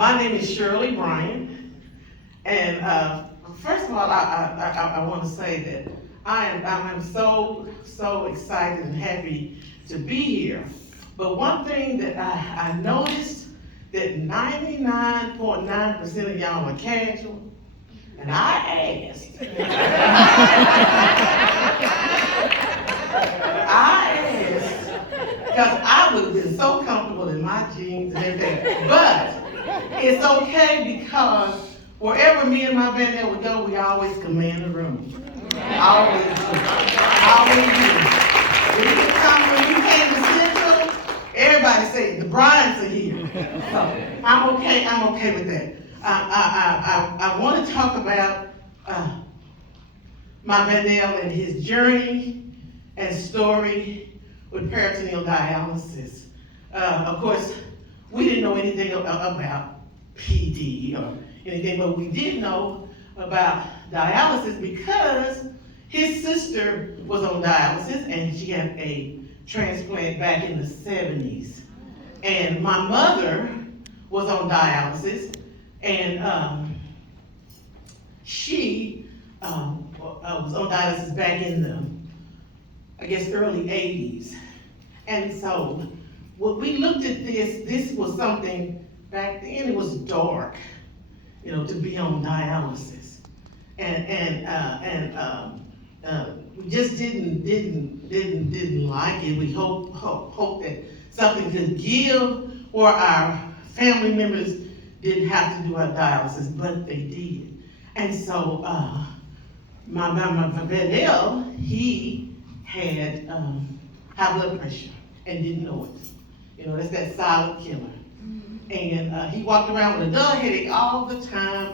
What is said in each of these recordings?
My name is Shirley Bryant, and first of all, I want to say that I'm so excited and happy to be here. But one thing that I noticed that 99.9% of y'all are casual, and I asked. Because I would have been so comfortable in my jeans and everything. But it's okay because wherever me and my VanDell would go, we always command the room. Always do. Always do. When you came to Central, everybody said the Bryants are here. So I'm okay with that. I want to talk about my VanDell and his journey and story with peritoneal dialysis. Of course, we didn't know anything about PD or anything, but we did know about dialysis because his sister was on dialysis and she had a transplant back in the 70s. And my mother was on dialysis and she was on dialysis back in the, I guess, early 80s. And so when we looked at this was something, back then it was dark, to be on dialysis. And we just didn't like it. We hope that something could give where our family members didn't have to do our dialysis, but they did. And so my VanDell, he had high blood pressure and didn't know it. That's that silent killer. And he walked around with a dull headache all the time.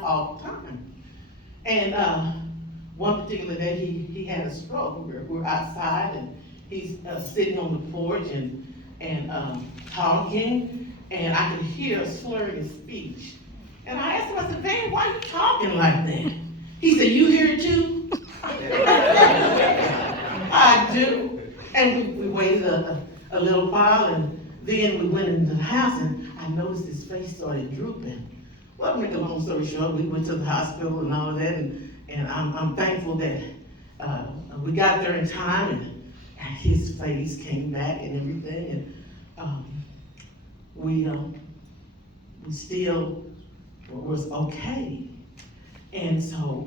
And one particular day he had a stroke. We're outside and he's sitting on the porch and talking, and I could hear a slurring of speech. And I asked him, I said, "Van, why are you talking like that?" He said, "You hear it too?" I do. And we waited a little while, and then we went into the house, and I noticed his face started drooping. Well, to make a long story short, we went to the hospital and all of that, and I'm thankful that we got there in time, and his face came back and everything, and we still was okay. And so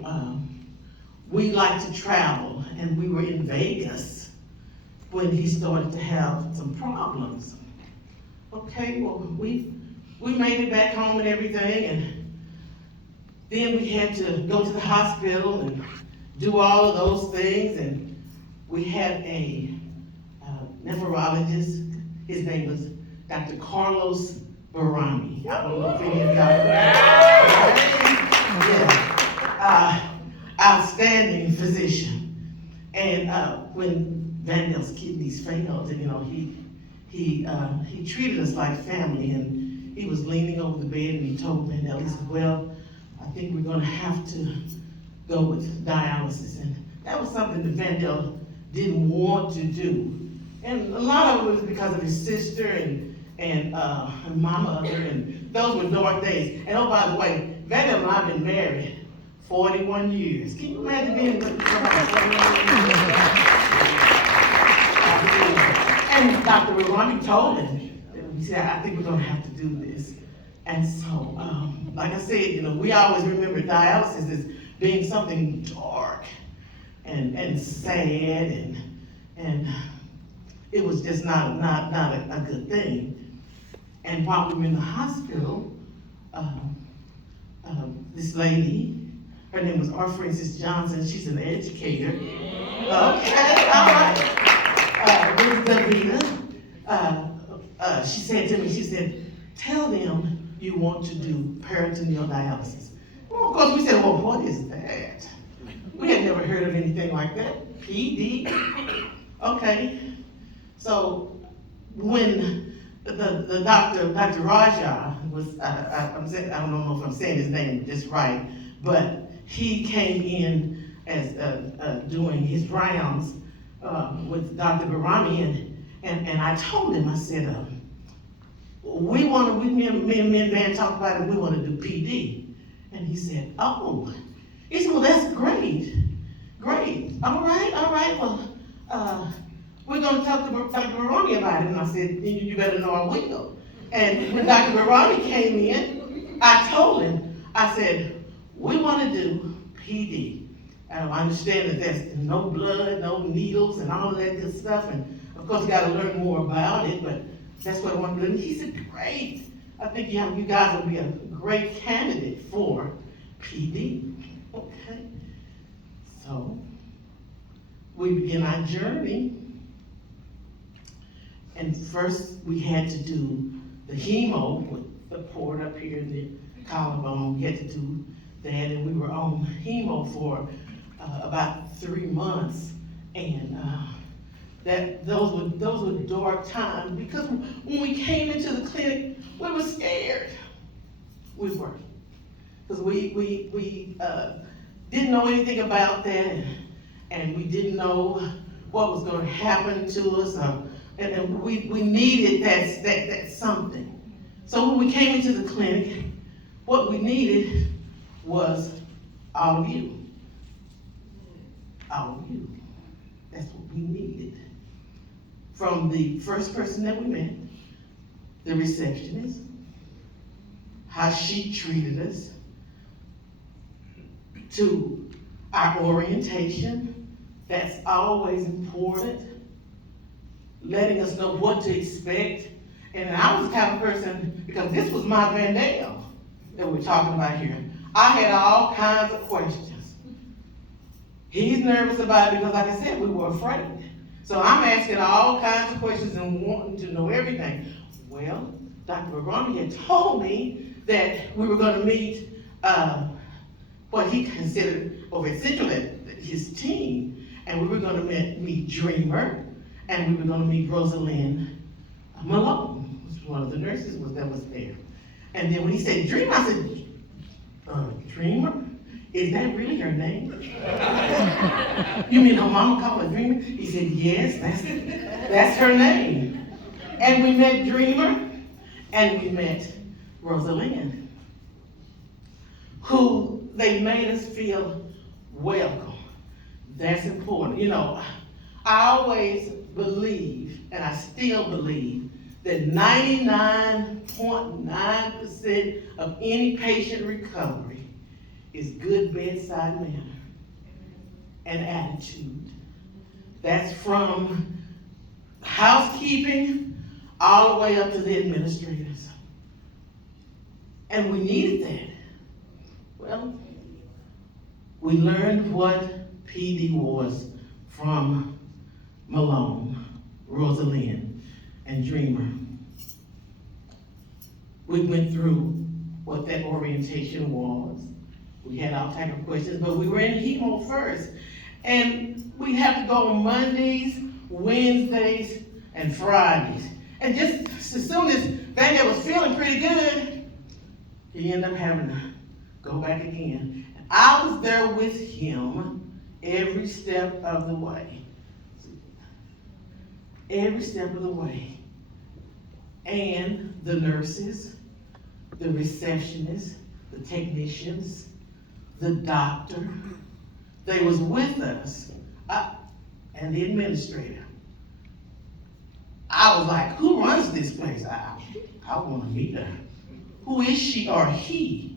we like to travel, and we were in Vegas when he started to have some problems. Okay, well, we made it back home and everything, and then we had to go to the hospital and do all of those things, and we had a nephrologist. His name was Dr. Carlos Barami. I don't know if any of y'all know. Yeah. Outstanding physician. And when VanDell's kidneys failed, he treated us like family, and he was leaning over the bed and he told VanDell, he said, "Well, I think we're gonna have to go with dialysis." And that was something that VanDell didn't want to do. And a lot of it was because of his sister and my mother, and those were dark days. And oh, by the way, VanDell and I have been married 41 years. Can you imagine being with somebody 41 years? And Dr. Barami told him, he said, "I think we're gonna have to do this." And so, like I said, we always remember dialysis as being something dark and sad, and it was just not a good thing. And while we were in the hospital, this lady, her name was R. Frances Johnson, she's an educator. Okay, all right. She said to me, she said, "Tell them you want to do peritoneal dialysis." Well, of course, we said, "Well, what is that?" We had never heard of anything like that. PD? Okay. So when the Dr. Raja was, I don't know if I'm saying his name just right, but he came in as doing his rounds with Dr. Barami, and I told him, I said, me and Van talked about it, we want to do PD. And he said, oh. He said, well, that's great. Great. All right. Well, we're going to talk to Dr. Baroni about it. And I said, you better know I will. And when Dr. Baroni came in, I told him, I said, we want to do PD. I understand that there's no blood, no needles, and all of that good stuff. And of course, we got to learn more about it, but that's what I want to do. And he said, great. I think you guys will be a great candidate for PD. Okay. So we begin our journey. And first we had to do the hemo with the port up here in the collarbone. We had to do that, and we were on hemo for about 3 months. And those were dark times, because when we came into the clinic, we were scared. We were, because we didn't know anything about that, and we didn't know what was going to happen to us, and we needed that something. So when we came into the clinic, what we needed was all of you. All of you. That's what we needed. From the first person that we met, the receptionist, how she treated us, to our orientation. That's always important. Letting us know what to expect. And I was the kind of person, because this was my VanDell that we're talking about here, I had all kinds of questions. He's nervous about it because, like I said, we were afraid. So I'm asking all kinds of questions and wanting to know everything. Well, Dr. Baroni had told me that we were going to meet what he considered over at Central, his team, and we were going to meet Dreamer, and we were going to meet Rosalind Malone, who's one of the nurses that was there. And then when he said Dreamer, I said, Dreamer? Is that really her name? You mean her mama called her Dreamer? He said, yes, that's her name. And we met Dreamer, and we met Rosalind, who they made us feel welcome. That's important. You know, I always believe, and I still believe, that 99.9% of any patient recovery is good bedside manner and attitude. That's from housekeeping all the way up to the administrators. And we needed that. Well, we learned what PD was from Malone, Rosalind, and Dreamer. We went through what that orientation was. We had all type of questions, but we were in hemo first. And we have to go on Mondays, Wednesdays, and Fridays. And just as soon as VanDell was feeling pretty good, he ended up having to go back again. And I was there with him every step of the way. Every step of the way. And the nurses, the receptionists, the technicians, the doctor, they was with us, and the administrator. I was like, who runs this place? I want to meet her. Who is she or he?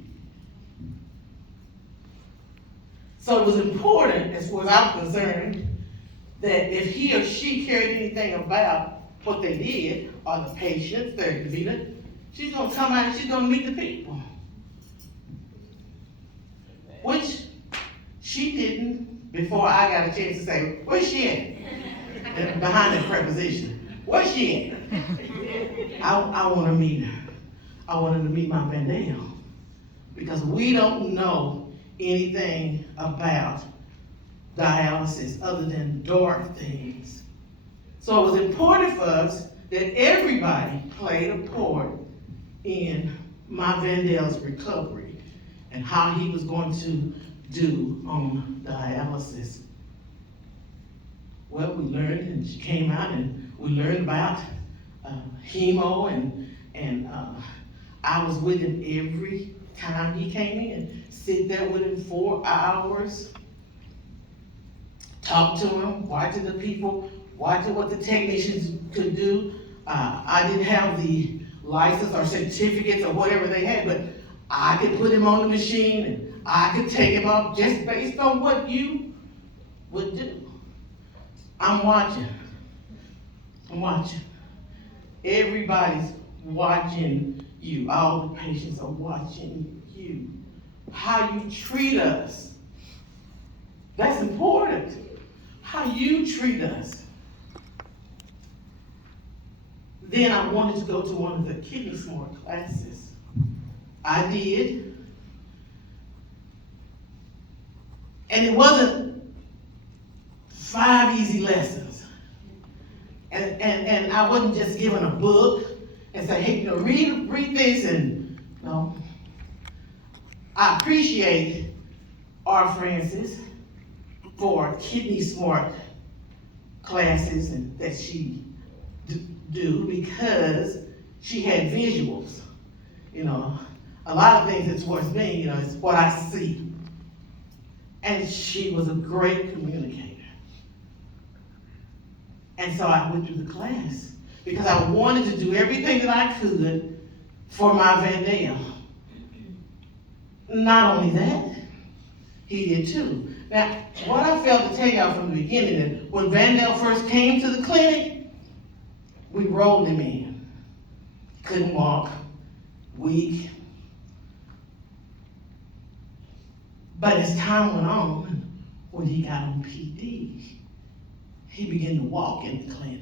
So it was important, as far as I'm concerned, that if he or she cared anything about what they did, or the patients, their vida, she's going to come out and she's going to meet the people. Which she didn't before I got a chance to say, where's she at? Behind that preposition. Where's she at? I want to meet her. I wanted to meet my VanDell. Because we don't know anything about dialysis other than dark things. So it was important for us that everybody played a part in my VanDell's recovery and how he was going to do on dialysis. Well, we learned, and she came out, and we learned about hemo And I was with him every time he came in, sit there with him 4 hours, talk to him, watching the people, watching what the technicians could do. I didn't have the license or certificates or whatever they had, but I could put him on the machine and I could take him off just based on what you would do. I'm watching. Everybody's watching you. All the patients are watching you. How you treat us. That's important. How you treat us. Then I wanted to go to one of the Kidney Smart classes. I did. And it wasn't 5 easy lessons. And I wasn't just given a book and say, hey, read this, and no. I appreciate R. Francis for Kidney Smart classes and that she do, because she had visuals. A lot of things that's towards me, it's what I see. And she was a great communicator. And so I went through the class because I wanted to do everything that I could for my VanDell. Not only that, he did too. Now, what I failed to tell y'all from the beginning is when VanDell first came to the clinic, we rolled him in. Couldn't walk, weak. But as time went on, when he got on PD, he began to walk in the clinic.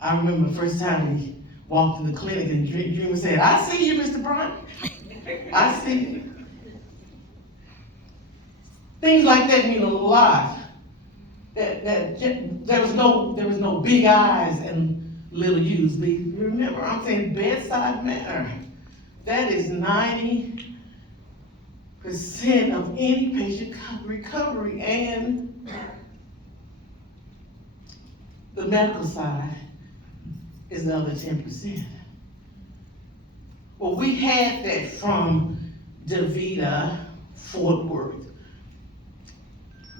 I remember the first time he walked in the clinic and Dreamer said, I see you, Mr. Bryant. I see you. Things like that mean a lot. There was no big eyes and little U's. Remember, I'm saying bedside manner. That is 90% of any patient recovery, and the medical side is the other 10%. Well, we had that from DeVita, Fort Worth.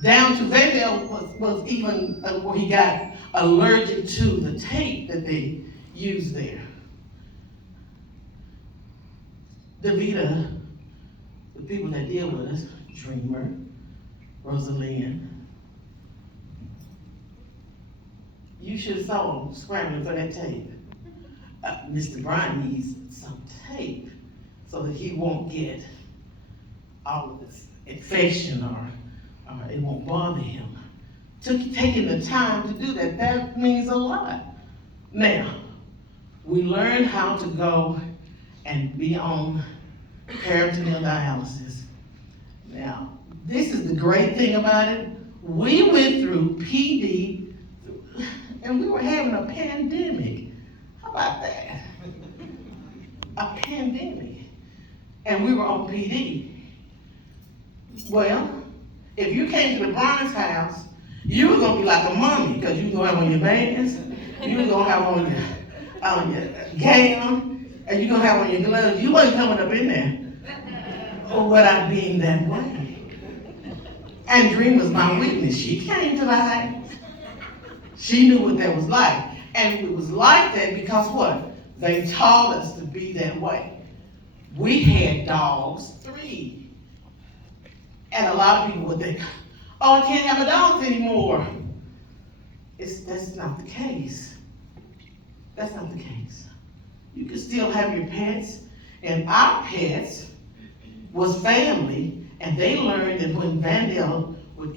Down to VanDell was even where he got allergic to the tape that they used there. DeVita, the people that deal with us, Dreamer, Rosalind, you should have saw them scrambling for that tape. Mr. Bryant needs some tape so that he won't get all of this infection or it won't bother him. Taking the time to do that means a lot. Now, we learned how to go and be on peritoneal dialysis. Now, this is the great thing about it. We went through PD and we were having a pandemic. How about that? A pandemic. And we were on PD. Well, if you came to the Bryant's house, you were gonna be like a mummy, because you were gonna have on your bands, you were gonna have on your gown, and you gonna have on your gloves. You wasn't coming up in there without being that way. And Dream was my witness. She came to the house. She knew what that was like. And it was like that because what? They taught us to be that way. We had dogs, 3. And a lot of people would think, oh, I can't have a dog anymore. That's not the case. That's not the case. You can still have your pets. And our pets was family. And they learned that when VanDell would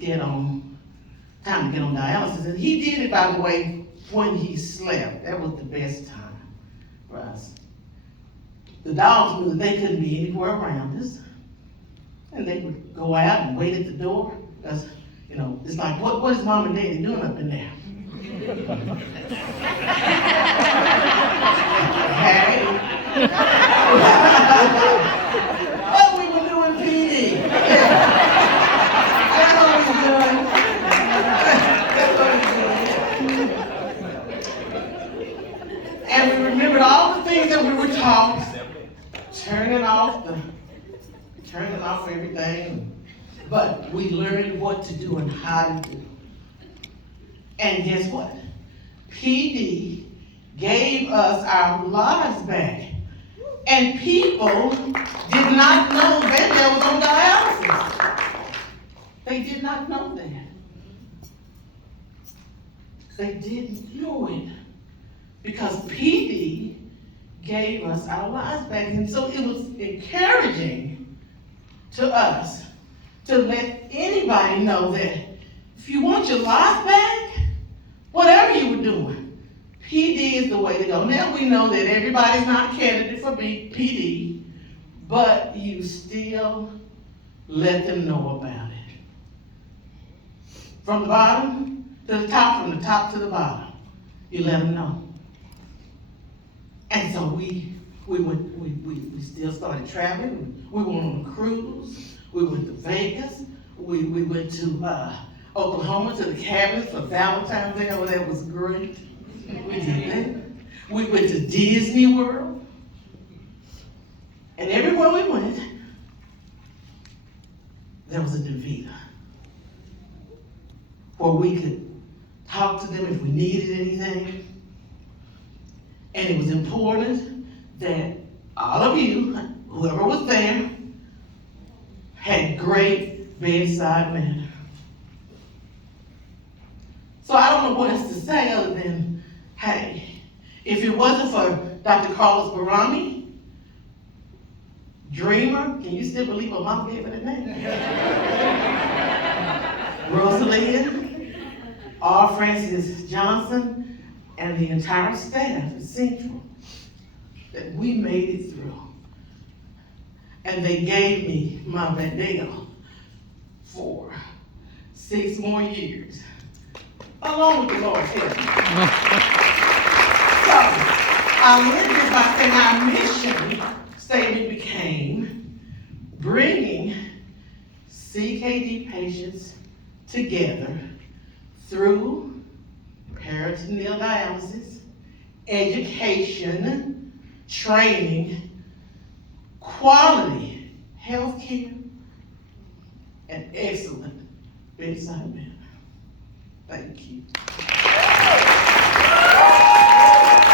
time to get on dialysis, and he did it, by the way, when he slept. That was the best time for us. The dogs knew that they couldn't be anywhere around us. And they would go out and wait at the door. Because, it's like, what is Mom and Daddy doing up in there? Hey. What we were doing, PD. That's what we were doing. That's what we were doing. And we remembered all the things taught turning off everything, but we learned what to do and how to do. And guess what? PD gave us our lives back. And people did not know VanDell was on dialysis. They did not know that. They didn't know it. Because PD gave us our lives back. And so it was encouraging to us to let anybody know that if you want your life back, whatever you were doing, PD is the way to go. Now we know that everybody's not a candidate for PD, but you still let them know about it. From the bottom to the top, from the top to the bottom, you let them know. And so we still started traveling. We went on a cruise. We went to Vegas. We went to Oklahoma to the cabins for Valentine's Day. Oh, that was great. We did that. We went to Disney World. And everywhere we went, there was a DeVita where we could talk to them if we needed anything. And it was important that all of you, whoever was there, had great bedside manner. So I don't know what else to say other than, hey, if it wasn't for Dr. Carlos Barami, Dreamer, can you still believe what Mom gave her that name? Rosalind, R. Francis Johnson, and the entire staff at Central, that we made it through. And they gave me my VanDell for 6 more years, along with the Lord's help. So, I'll end this by saying our mission statement became bringing CKD patients together through peritoneal dialysis, education, training, quality health care, and excellent bedside manner. Thank you.